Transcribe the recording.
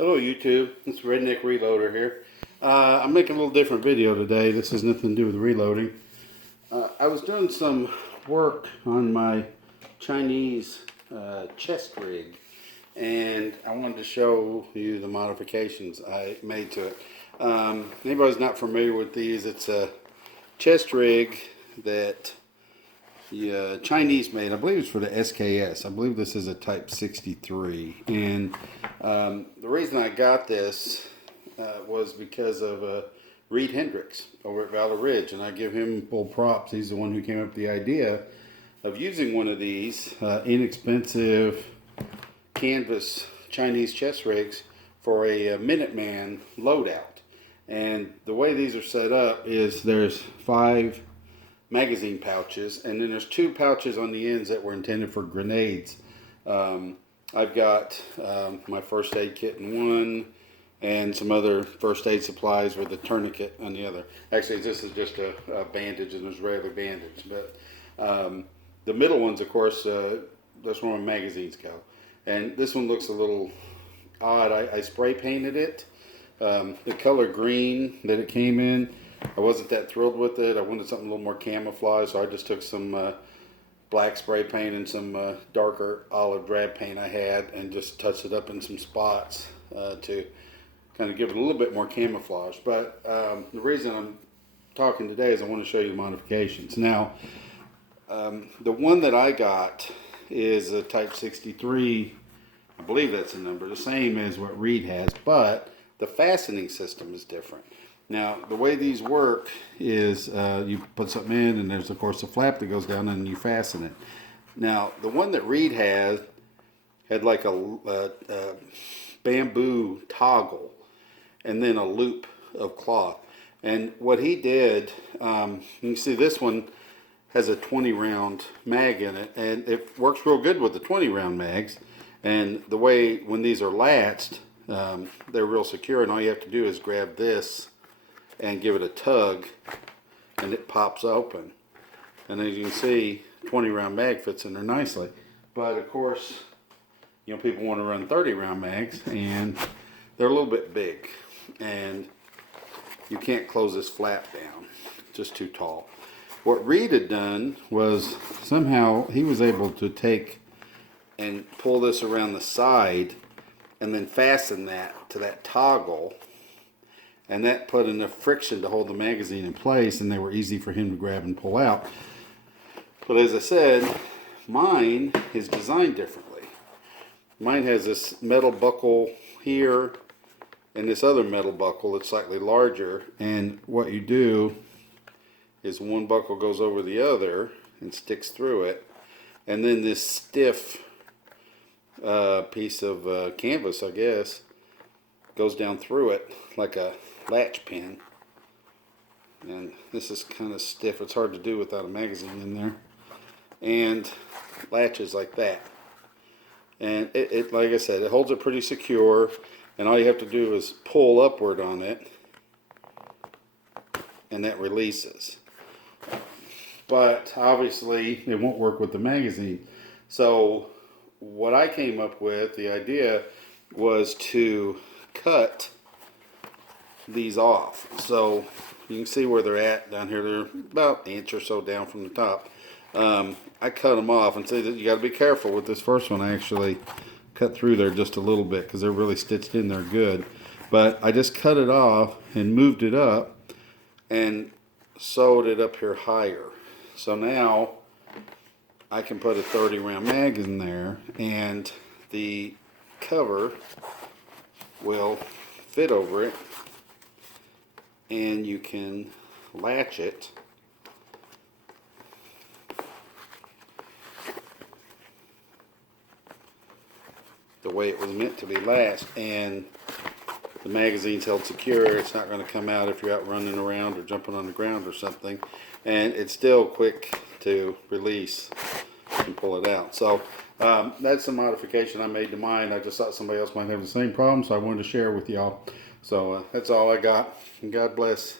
Hello YouTube, it's Redneck Reloader here. I'm making a little different video today. This has nothing to do with reloading. I was doing some work on my Chinese chest rig, and I wanted to show you the modifications I made to it. Anybody's not familiar with these, it's a chest rig that the Chinese made. I believe it's for the SKS. I believe this is a Type 63. And the reason I got this was because of Reed Hendricks over at Valor Ridge. And I give him full props. He's the one who came up with the idea of using one of these inexpensive canvas Chinese chest rigs for a Minuteman loadout. And the way these are set up is there's 5 magazine pouches, and then there's 2 pouches on the ends that were intended for grenades. I've got my first aid kit in one, and some other first aid supplies with a tourniquet on the other. Actually, this is just a bandage, and there's regular bandage. But the middle ones, of course, that's where my magazines go. And this one looks a little odd. I spray painted it. The color green that it came in, I wasn't that thrilled with it. I wanted something a little more camouflage, so I just took some black spray paint and some darker olive drab paint I had and just touched it up in some spots to kind of give it a little bit more camouflage. But the reason I'm talking today is I want to show you the modifications. Now, the one that I got is a Type 63. I believe that's the number, the same as what Reed has, but the fastening system is different. Now, the way these work is you put something in, and there's, of course, a flap that goes down, and you fasten it. Now, the one that Reed had like a bamboo toggle and then a loop of cloth. And what he did, you can see this one has a 20-round mag in it, and it works real good with the 20-round mags. And the way, when these are latched, they're real secure, and all you have to do is grab this and give it a tug, and it pops open. And as you can see, 20-round mag fits in there nicely. But of course, you know, people want to run 30-round mags, and they're a little bit big, and you can't close this flap down, just too tall. What Reed had done was somehow he was able to take and pull this around the side and then fasten that to that toggle, and that put enough friction to hold the magazine in place, and they were easy for him to grab and pull out. But as I said, mine is designed differently. Mine has this metal buckle here and this other metal buckle that's slightly larger, and what you do is one buckle goes over the other and sticks through it, and then this stiff piece of canvas, I guess, goes down through it like a latch pin. And this is kind of stiff. It's hard to do without a magazine in there. And latches like that. And it like I said, it holds it pretty secure, and all you have to do is pull upward on it, and that releases. But obviously it won't work with the magazine. So what I came up with, the idea was to cut these off. So you can see where they're at down here. They're about an inch or so down from the top. I cut them off, and see that you got to be careful with this first one. I actually cut through there just a little bit because they're really stitched in there good. But I just cut it off and moved it up and sewed it up here higher. So now I can put a 30-round mag in there, and the cover will fit over it, and you can latch it the way it was meant to be latched, and the magazine's held secure. It's not going to come out if you're out running around or jumping on the ground or something, and it's still quick to release and pull it out. So that's the modification I made to mine. I just thought somebody else might have the same problem, so I wanted to share with y'all. So that's all I got, and God bless.